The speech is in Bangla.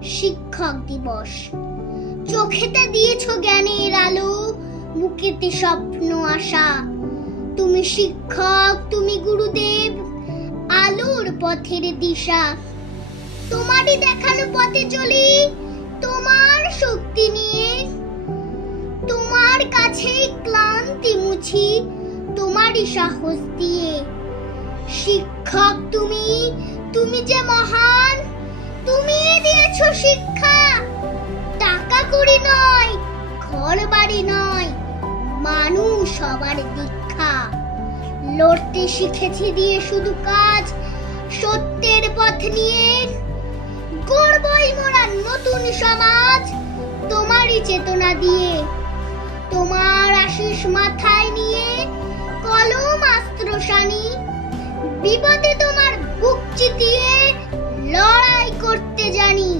শিক্ষক দিবস। চোখেতে দিয়েছো জ্ঞানের আলো, বুকেতে স্বপ্ন আশা। তুমি শিক্ষক, তুমি গুরুদেব, আলোর পথের দিশা। তোমারই দেখানো পথে চলি, তোমার শক্তি নিয়ে। তোমার কাছে ক্লান্তি মুছি, তোমারই সাহস দিয়ে। শিক্ষক তুমি, তুমি যে মহান, তুমি দিয়েছো শিক্ষা। টাকা কড়ি নয়, ঘর বাড়ি নয়, মানুষ সবার দীক্ষা। লড়তে শিখেছি দিয়ে শুধু কাজ, সত্যের পথ নিয়ে। গড়বই মোরা নতুন সমাজ, তোমারই চেতনা দিয়ে। তোমার আশিস মাথায় নিয়ে, কলম অস্ত্রশানী। বিপদে তোমার বুক চিতিয়ে লড়াই করতে জানি।